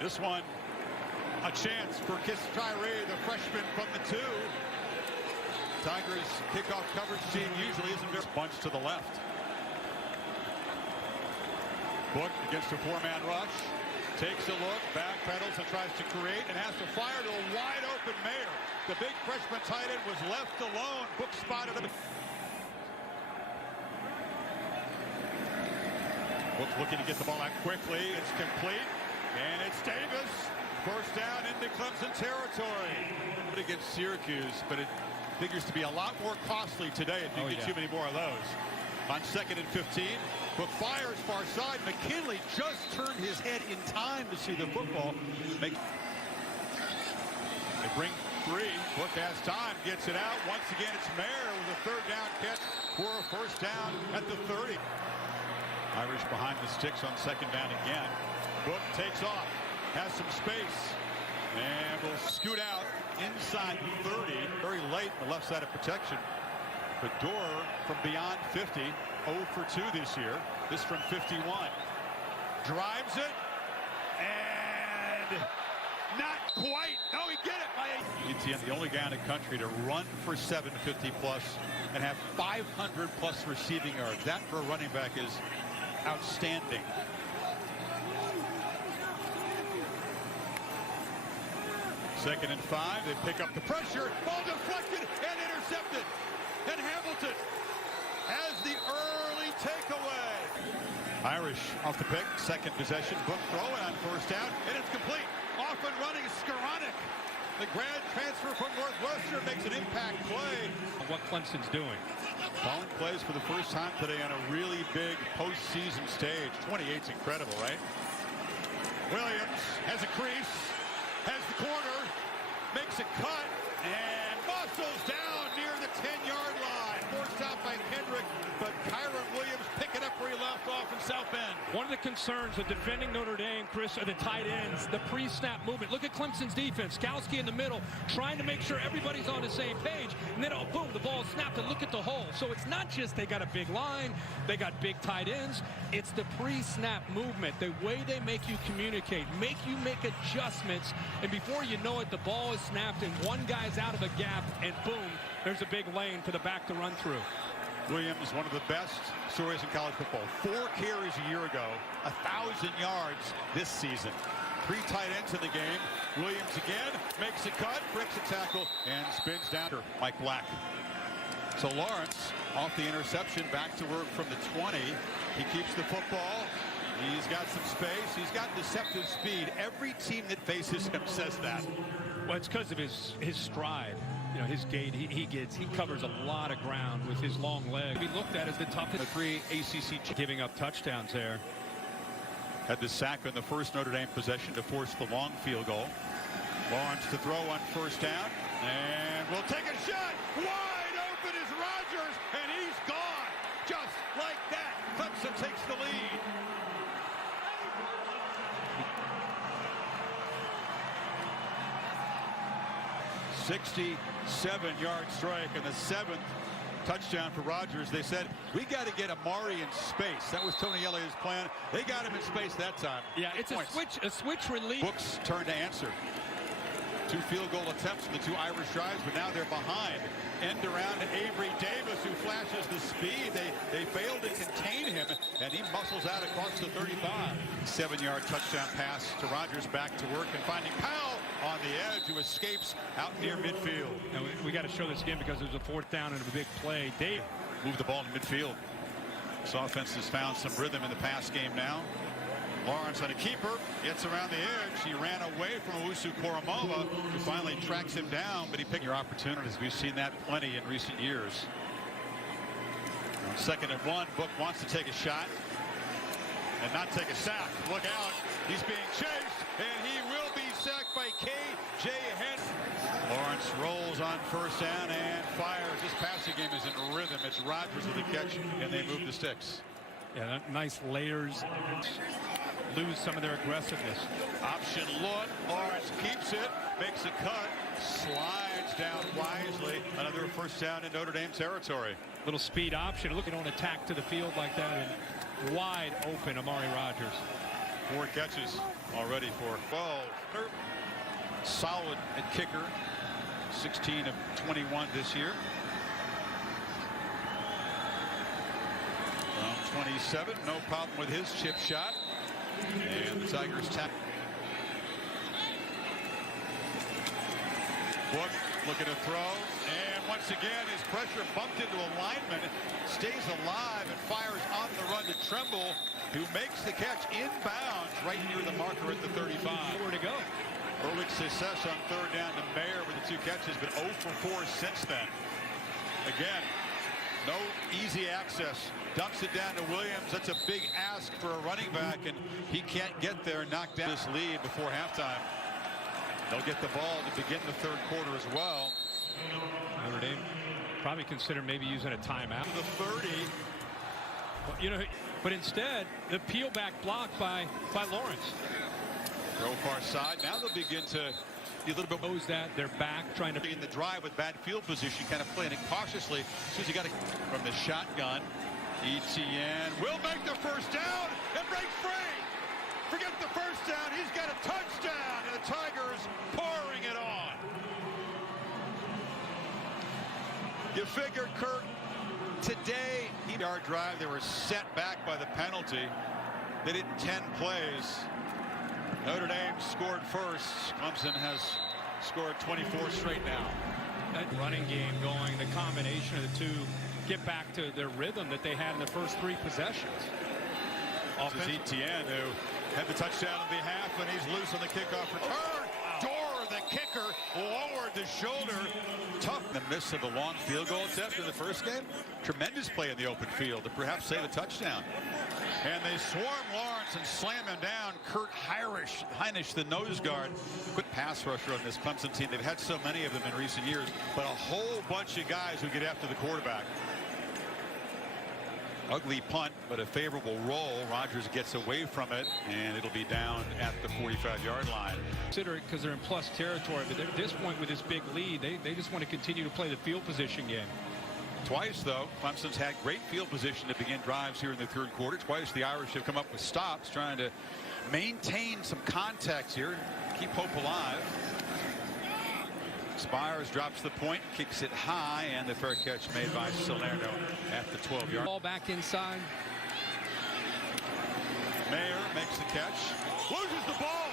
This one, a chance for Tyree, the freshman from the 2. Tigers kickoff coverage team usually isn't very bunch to the left. Book against a 4-man rush. Takes a look, backpedals and tries to create and has to fire to a wide open Mayer. The big freshman tight end was left alone. Book spotted him. Book looking to get the ball out quickly. It's complete. And it's Davis. First down into Clemson territory. Against Syracuse, but it figures to be a lot more costly today if you get too many more of those. On 2nd and 15, Book fires far side. McKinley just turned his head in time to see the football. They bring 3. Book has time, gets it out. Once again, it's Mayer with a 3rd down catch for a first down at the 30. Irish behind the sticks on 2nd down again. Book takes off, has some space, and will scoot out inside 30. Very late on the left side of protection. Fedor from beyond 50, 0 for 2 this year. This from 51. Drives it, and not quite. No, he get it by 8. ETN, the only guy in the country to run for 750 plus and have 500 plus receiving yards. That for a running back is outstanding. Second and 5, they pick up the pressure, ball deflected and intercepted. And Hamilton has the early takeaway. Irish off the pick, 2nd possession. Book throwing on 1st down, and it's complete. Off and running Skoranek. The grad transfer from Northwestern makes an impact play. What Clemson's doing. Calling plays for the first time today on a really big postseason stage. 28's incredible, right? Williams has a crease, has the corner, makes a cut, and muscles down near the 10-yard line. Forced out by Kendrick, but Kyron Williams picking up where he left off in South Bend. One of the concerns of defending Notre Dame, Chris, are the tight ends, the pre-snap movement. Look at Clemson's defense. Skowski in the middle, trying to make sure everybody's on the same page. And then, oh, boom, the ball snapped, and look at the hole. So it's not just they got a big line, they got big tight ends. It's the pre-snap movement, the way they make you communicate, make you make adjustments. And before you know it, the ball is snapped, and one guy's out of a gap, and boom, there's a big lane for the back to run through. Williams, one of the best stories in college football. 4 carries a year ago, 1,000 yards this season. 3 tight ends in the game. Williams again makes a cut, breaks a tackle, and spins down. Mike Black. So Lawrence off the interception, back to work from the 20. He keeps the football. He's got some space. He's got deceptive speed. Every team that faces him says that. Well, it's because of his stride. You know, his gait, he covers a lot of ground with his long leg. He looked at as the toughest. The 3 ACC giving up touchdowns there. Had the sack on the first Notre Dame possession to force the long field goal. Lawrence to throw on 1st down, and we'll take a shot. Wide open is Rogers, and he's gone. Just like that, Clemson takes the lead. A 67-yard strike and the 7th touchdown for Rogers. They said, we got to get Amari in space. That was Tony Elliott's plan. They got him in space that time. Yeah, it's a switch release. Book's turn to answer. 2 field goal attempts in the 2 Irish drives, but now they're behind. End around to Avery Davis, who flashes the speed. They failed to contain him, and he muscles out across the 35. 7-yard touchdown pass to Rogers, back to work, and finding Powell on the edge, who escapes out near midfield. And we got to show this again because there's a 4th down and a big play. Dave moved the ball to midfield. This offense has found some rhythm in the pass game now. Lawrence on a keeper, gets around the edge. He ran away from Owusu Koromoa, who finally tracks him down, but he picked your opportunities. We've seen that plenty in recent years. On 2nd and 1, Book wants to take a shot and not take a sack. Look out, he's being chased, and he will be sacked by K.J. Henry. Lawrence rolls on 1st down and fires. This passing game is in rhythm. It's Rogers with the catch, and they move the sticks. Yeah, nice layers. Lose some of their aggressiveness. Option look. Lawrence keeps it, makes a cut, slides down wisely. Another 1st down in Notre Dame territory. Little speed option. Look at an attack to the field like that, and wide open Amari Rogers. 4 catches already for 12. Solid at kicker. 16 of 21 this year. From 27, no problem with his chip shot. And the Tigers tap. Book looking to throw. And once again, his pressure bumped into a lineman. Stays alive and fires on the run to Tremble, who makes the catch inbounds right near the marker at the 35. Where to go? Early success on 3rd down to Mayer with the 2 catches, but 0 for 4 since then. Again, no easy access. Dumps it down to Williams. That's a big ask for a running back, and he can't get there. Knocked down this lead before halftime. They'll get the ball to begin the 3rd quarter as well. Notre Dame probably consider maybe using a timeout. The 30. You know, but instead, the peel back block by Lawrence. Throw far side. Now they'll begin to be a little bit. Knows that they're back trying to in the drive with bad field position, kind of playing it cautiously. As soon as you got it from the shotgun, Etienne will make the 1st down and break free. Forget the 1st down. He's got a touchdown, and the Tigers pouring it on. You figure, Kurt, today, yard drive, they were set back by the penalty. They did 10 plays. Notre Dame scored first. Clemson has scored 24 straight now. That running game going, the combination of the two get back to their rhythm that they had in the first 3 possessions. This is Etienne, who had the touchdown on behalf, and he's loose on the kickoff return. Dorr, the kicker, lowered the shoulder. Tough. The miss of the long field goal attempt in the first game. Tremendous play in the open field to perhaps save a touchdown. And they swarm Lawrence and slam him down. Kurt Heinisch, the nose guard. Quick pass rusher on this Clemson team. They've had so many of them in recent years, but a whole bunch of guys who get after the quarterback. Ugly punt, but a favorable roll. Rodgers gets away from it, and it'll be down at the 45-yard line. Consider it because they're in plus territory, but at this point with this big lead, they just want to continue to play the field position game. Twice, though, Clemson's had great field position to begin drives here in the 3rd quarter. Twice the Irish have come up with stops, trying to maintain some context here, keep hope alive. Spires drops the point, kicks it high, and the fair catch made by Salerno at the 12-yard. Ball back inside. Mayer makes the catch, loses the ball.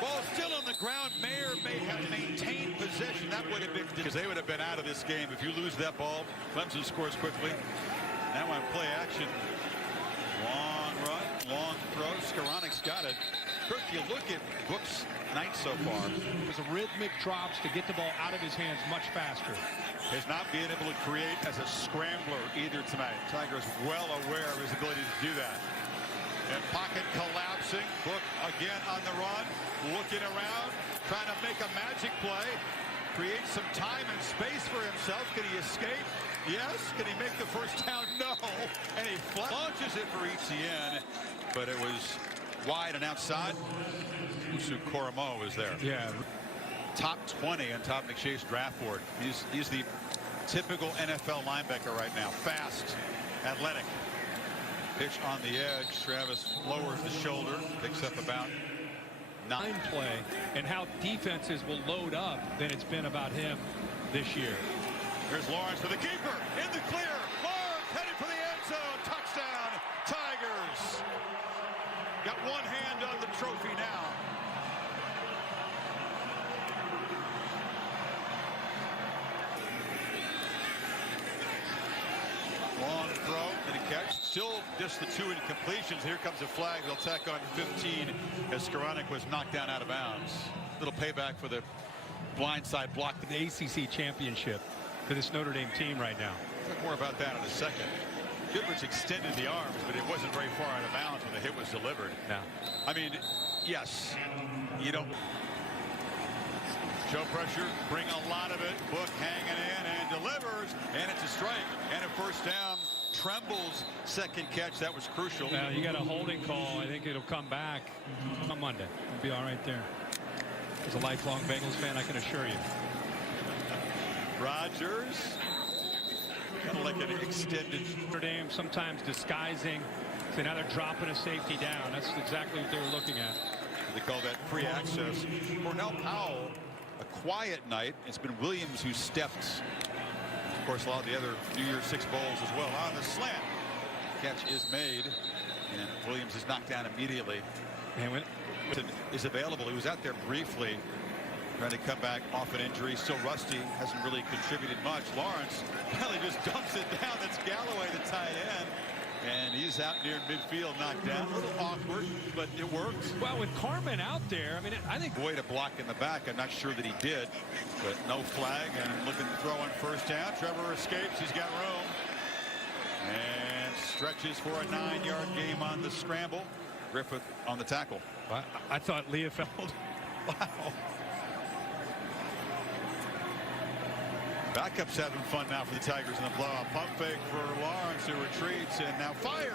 Ball still on the ground. Mayer may have maintained possession. That would have been because they would have been out of this game if you lose that ball. Clemson scores quickly. Now on play action. Long run, long throw. Skoranic's got it. Kirk, you look at Book's night so far. It was a rhythmic drops to get the ball out of his hands much faster. Has not been able to create as a scrambler either tonight. Tigers well aware of his ability to do that. And pocket collapsing. Book again on the run. Looking around. Trying to make a magic play. Create some time and space for himself. Can he escape? Yes. Can he make the 1st down? No. And he launches it for Etienne. But it was wide and outside. Usu Koromo is there. Yeah. Top 20 on Todd McShay's draft board. He's the typical NFL linebacker right now. Fast, athletic. Pitch on the edge. Travis lowers the shoulder. Picks up about 9. Play and how defenses will load up than it's been about him this year. Here's Lawrence for the keeper. In the clear. Lawrence headed for the end zone. Touchdown, Tigers. Got one hand on the trophy now. Long throw and a catch. Still just the 2 incompletions. Here comes a flag. They'll tack on 15 as Skoranek was knocked down out of bounds. Little payback for the blindside block. The ACC championship for this Notre Dame team right now. Talk more about that in a second. Goodrich extended the arms, but it wasn't very far out of bounds when the hit was delivered. No. I mean, yes, you don't show pressure, bring a lot of it. Book hanging in and delivers, and it's a strike and a 1st down. Tremble's 2nd catch, that was crucial. Now you got a holding call. I think it'll come back on Monday. It'll be all right there. As a lifelong Bengals fan, I can assure you. Rodgers, kind of like an extended. Notre Dame sometimes disguising So now they're dropping a safety down. That's exactly what they were looking at. They call that free access. Cornell Powell, a quiet night. It's been Williams who stepped. Of course, a lot of the other New Year's Six bowls as well. On the slant, catch is made, and Williams is knocked down immediately. And when is available, he was out there briefly, trying to come back off an injury. Still rusty, hasn't really contributed much. Lawrence finally just dumps it down. That's Galloway, the tight end. And he's out near midfield, knocked down. A little awkward, but it works. Well, with Carmen out there, I mean, I think way to block in the back. I'm not sure that he did, but no flag. And looking to throw on first down. Trevor escapes. He's got room and stretches for a 9-yard game on the scramble. Griffith on the tackle. I thought Leofeld. Wow. Backups having fun now for the Tigers in the blowout. Pump fake for Lawrence, who retreats and now fires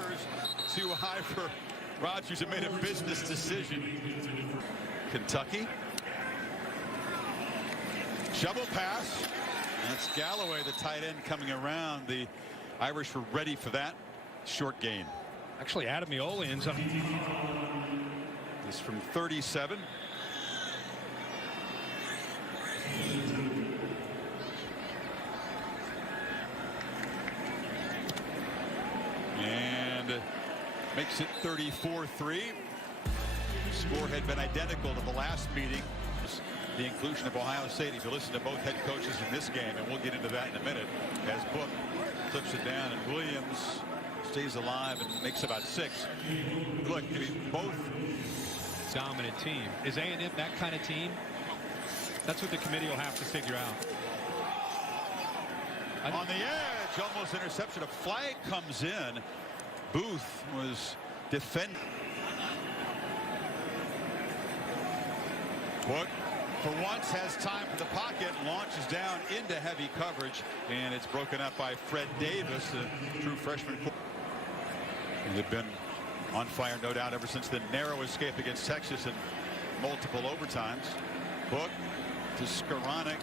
too high for Rogers, who made a business decision. Kentucky. Shovel pass. That's Galloway, the tight end, coming around. The Irish were ready for that short gain. Actually, Ademilola ends up. This from 37. And makes it 34-3. Score had been identical to the last meeting. The inclusion of Ohio State. If you listen to both head coaches in this game, and we'll get into that in a minute, as Book flips it down and Williams stays alive and makes about 6. Look, I mean, both Dominant team. Is A&M that kind of team? That's what the committee will have to figure out. On the edge, almost interception. A flag comes in. Booth was defending. Book, for once, has time for the pocket, launches down into heavy coverage, and it's broken up by Fred Davis, the true freshman. They've been on fire, no doubt, ever since the narrow escape against Texas in multiple overtimes. Book to Skoranek,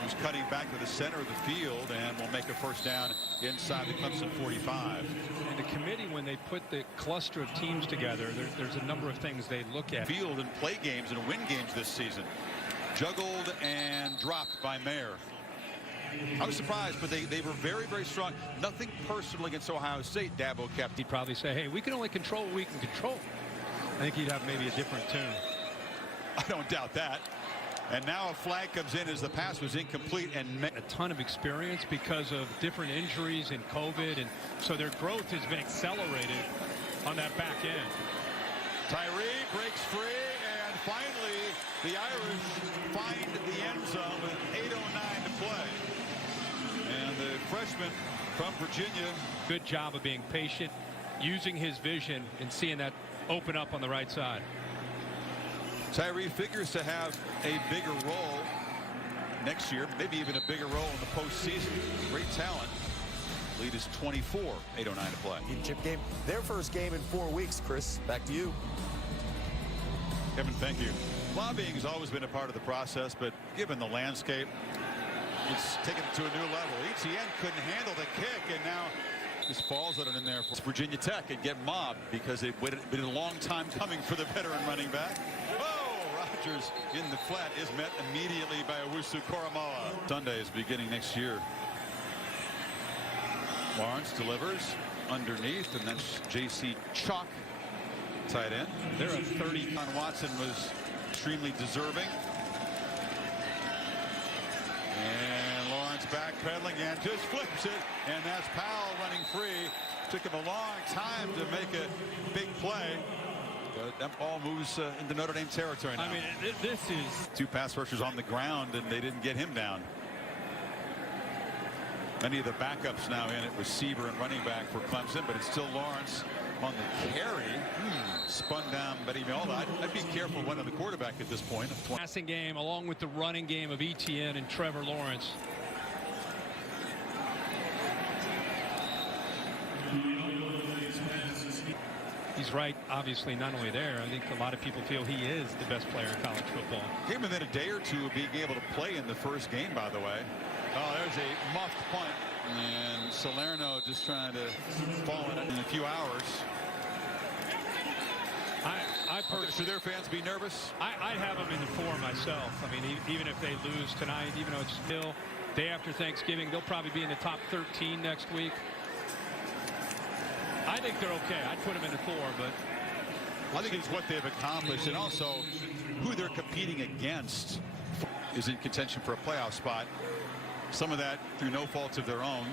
who's cutting back to the center of the field and will make a first down inside the Clemson 45. And the committee, when they put the cluster of teams together, there's a number of things they look at. Field and play games and win games this season. Juggled and dropped by Mayer. I was surprised, but they were very, very strong. Nothing personal against Ohio State. Dabo kept. He'd probably say, hey, we can only control what we can control. I think he'd have maybe a different tune. I don't doubt that. And now a flag comes in as the pass was incomplete, and a ton of experience because of different injuries and COVID, and so their growth has been accelerated on that back end. Tyree breaks free, and finally the Irish find the end zone with 8:09 to play. And the freshman from Virginia. Good job of being patient, using his vision, and seeing that open up on the right side. Tyree figures to have a bigger role next year, maybe even a bigger role in the postseason. Great talent. Lead is 24, 8:09 to play. Chip game, their first game in 4 weeks. Chris, back to you. Kevin, thank you. Lobbying has always been a part of the process, but given the landscape, it's taken it to a new level. Etienne couldn't handle the kick, and now just falls it in there for Virginia Tech and get mobbed because it had been a long time coming for the veteran running back. Rogers in the flat is met immediately by Owusu Koramoah. Sunday is beginning next year. Lawrence delivers underneath, and that's J.C. Chalk, tight end. They're at 30. John Watson was extremely deserving. And Lawrence backpedaling and just flips it, and that's Powell running free. Took him a long time to make a big play. But that ball moves into Notre Dame territory now. I mean, this is 2 pass rushers on the ground, and they didn't get him down. Many of the backups now in at receiver and running back for Clemson, but it's still Lawrence on the carry. Spun down Ademilola. I'd be careful one of the quarterback at this point. Passing game along with the running game of Etienne and Trevor Lawrence. He's right, obviously, not only there. I think a lot of people feel he is the best player in college football. Him within a day or two of being able to play in the first game, by the way. Oh, there's a muffed punt. And Salerno just trying to fall in a few hours. Should their fans be nervous? I have them in the 4 myself. I mean, even if they lose tonight, even though it's still day after Thanksgiving, they'll probably be in the top 13 next week. I think they're okay. I'd put them in the 4, but I think it's what they've accomplished, and also who they're competing against is in contention for a playoff spot. Some of that through no fault of their own,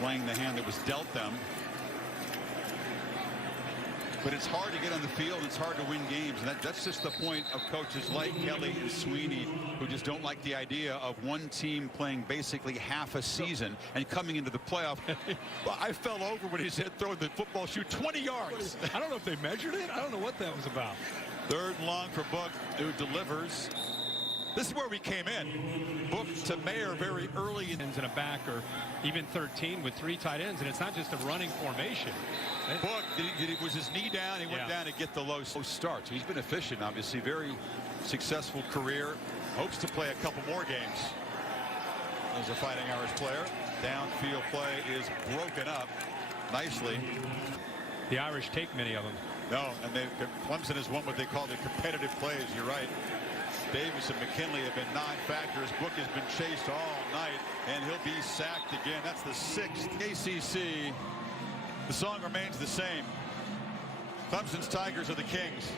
playing the hand that was dealt them. But it's hard to get on the field, and it's hard to win games, and that's just the point of coaches like Kelly and Sweeney, who just don't like the idea of one team playing basically half a season and coming into the playoff. I fell over when he said throw the football, shoot 20 yards. I don't know if they measured it. I don't know what that was about. 3rd and long for Book, who delivers. This is where we came in. Book to Mayer very early. In a back, or even 13 with 3 tight ends, and it's not just a running formation. Book, was his knee down? He went down to get the low start. So he's been efficient, obviously. Very successful career. Hopes to play a couple more games. As a Fighting Irish player. Downfield play is broken up nicely. The Irish take many of them. No, and Clemson has won what they call the competitive plays. You're right. Davis and McKinley have been non-factors. Book has been chased all night, and he'll be sacked again. That's the 6th ACC. The song remains the same. Clemson's Tigers are the Kings.